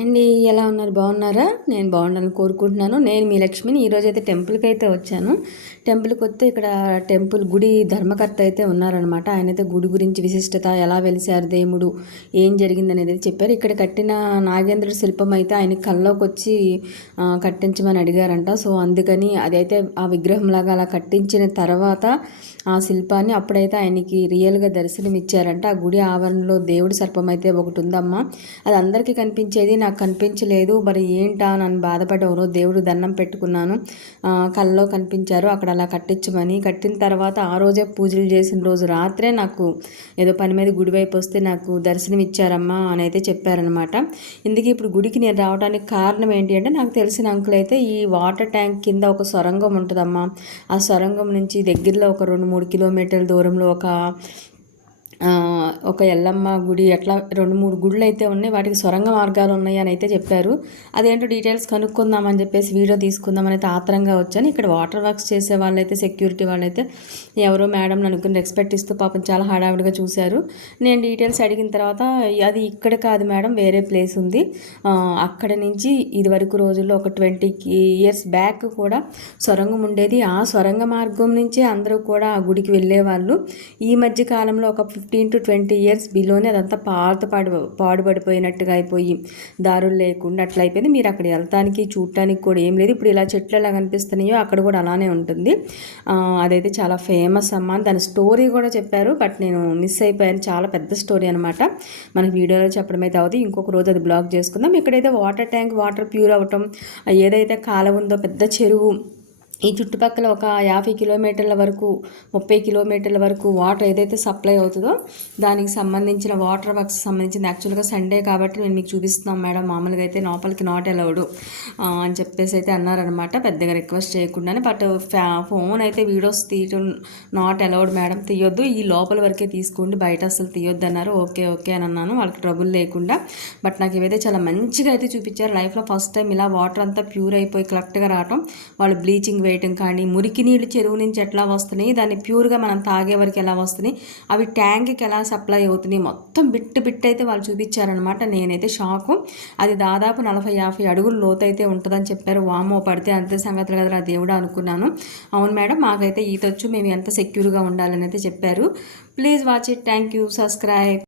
Hi అండి ఎలా ఉన్నారు? బాగున్నారా? నేను బాగుండాలని కోరుకుంటున్నాను. నేను మీ లక్ష్మిని ఈరోజు అయితే టెంపుల్కి అయితే వచ్చాను. టెంపుల్కి వస్తే ఇక్కడ టెంపుల్ గుడి ధర్మకర్త అయితే ఉన్నారనమాట ఆయన అయితే గుడి గురించి విశిష్టత ఎలా వెలిసారు దేవుడు ఏం జరిగింది అనేది చెప్పారు. ఇక్కడ కట్టిన నాగేంద్రుడి శిల్పం అయితే ఆయన కల్లోకి వచ్చి కట్టించమని అడిగారంట. సో అందుకని అదైతే ఆ విగ్రహంలాగా అలా కట్టించిన తర్వాత ఆ శిల్పాన్ని అప్పుడైతే ఆయనకి రియల్గా దర్శనం ఇచ్చారంట ఆ గుడి ఆవరణలో దేవుడి సర్పం అయితే ఒకటి ఉందమ్మా. అది అందరికీ కనిపించేది నాకు కనిపించలేదు. మరి ఏంటా నన్ను బాధపడవరు దేవుడు దండం పెట్టుకున్నాను. కళ్ళలో కనిపించారు. అక్కడ అలా కట్టించమని. కట్టిన తర్వాత ఆ రోజే పూజలు చేసిన రోజు రాత్రే నాకు ఏదో పని మీద గుడి వైపు వస్తే నాకు దర్శనం ఇచ్చారమ్మా అని అయితే చెప్పారనమాట ఇందుకే ఇప్పుడు గుడికి నేను రావడానికి కారణం ఏంటి అంటే నాకు తెలిసిన అంకుల్ అయితే ఈ వాటర్ ట్యాంక్ కింద ఒక సొరంగం ఉంటుందమ్మా. ఆ సొరంగం నుంచి దగ్గరలో ఒక రెండు మూడు కిలోమీటర్ల దూరంలో ఒక ఒక ఎల్లమ్మ గుడి అట్లా రెండు మూడు గుళ్ళు అయితే ఉన్నాయి. వాటికి సొరంగ మార్గాలు ఉన్నాయి అని అయితే చెప్పారు. అదేంటో డీటెయిల్స్ కనుక్కుందామని చెప్పేసి వీడియో తీసుకుందామని అయితే ఆత్రంగా వచ్చాను. ఇక్కడ వాటర్ వర్క్స్ చేసే వాళ్ళైతే సెక్యూరిటీ వాళ్ళైతే ఎవరో మేడం అనుకుని రెస్పెక్ట్ ఇస్తూ పాపం చాలా హడావిడిగా చూశారు. నేను డీటెయిల్స్ అడిగిన తర్వాత అది ఇక్కడ కాదు మేడం వేరే ప్లేస్ ఉంది. అక్కడ నుంచి ఇదివరకు రోజుల్లో ఒక ట్వంటీ ఇయర్స్ బ్యాక్ కూడా సొరంగం ఉండేది. ఆ సొరంగ మార్గం నుంచే అందరూ కూడా ఆ గుడికి వెళ్ళేవాళ్ళు. ఈ మధ్య కాలంలో ఒక ఫిఫ్టీన్ టు ట్వంటీ ఇయర్స్ బిలోనే అదంతా పాత పాడు పాడుపడిపోయినట్టుగా అయిపోయి దారులు లేకుండా అట్లా అయిపోయింది. మీరు అక్కడ వెళ్తానికి చూడటానికి కూడా ఏం లేదు. ఇప్పుడు ఇలా చెట్లు ఎలా కనిపిస్తున్నాయో అక్కడ కూడా అలానే ఉంటుంది. అదైతే చాలా ఫేమస్ అమ్మ దాని స్టోరీ కూడా చెప్పారు. బట్ నేను మిస్ అయిపోయాను. చాలా పెద్ద స్టోరీ అనమాట మనకి వీడియోలో చెప్పడం అయితే అవుతుంది ఇంకొక రోజు అది బ్లాగ్ చేసుకుందాం. ఇక్కడైతే వాటర్ ట్యాంక్ వాటర్ ప్యూర్ అవ్వటం ఏదైతే కాలం ఉందో పెద్ద చెరువు ఈ చుట్టుపక్కల ఒక యాభై కిలోమీటర్ల వరకు ముప్పై కిలోమీటర్ల వరకు వాటర్ ఏదైతే సప్లై అవుతుందో దానికి సంబంధించిన వాటర్ వర్క్స్ సంబంధించిన యాక్చువల్గా సండే కాబట్టి నేను మీకు చూపిస్తున్నాం మేడం. మామూలుగా అయితే లోపలికి నాట్ అలౌడ్ అని చెప్పేసి అయితే అన్నారనమాట పెద్దగా రిక్వెస్ట్ చేయకుండానే. బట్ ఫోన్ అయితే వీడియోస్ తీయటం నాట్ అలౌడ్ మేడం. తీయొద్దు. ఈ లోపల వరకే తీసుకోండి. బయట అసలు తీయొద్దు అన్నారు. ఓకే ఓకే అని అన్నాను. వాళ్ళకి ట్రబుల్ లేకుండా. బట్ నాకు ఇవైతే చాలా మంచిగా అయితే చూపించారు. లైఫ్లో ఫస్ట్ టైం ఇలా వాటర్ అంతా ప్యూర్ అయిపోయి కరెక్ట్గా రావటం. వాళ్ళు బ్లీచింగ్ వేయటం కానీ మురికి నీళ్ళు చెరువు నుంచి ఎట్లా వస్తున్నాయి దాన్ని ప్యూర్గా మనం తాగే వరకు ఎలా వస్తున్నాయి అవి ట్యాంక్కి ఎలా సప్లై అవుతున్నాయి మొత్తం బిట్టు బిట్ అయితే వాళ్ళు చూపించారనమాట నేనైతే షాకు. అది దాదాపు నలభై యాభై అడుగులు లోతు అయితే ఉంటుందని చెప్పారు. వామో పడితే అంతే సంగతులు కదా నా దేవుడు అనుకున్నాను. అవును మేడం మాకైతే ఈతొచ్చు మేము ఎంత సెక్యూర్గా ఉండాలని అయితే చెప్పారు. Please watch it thank you subscribe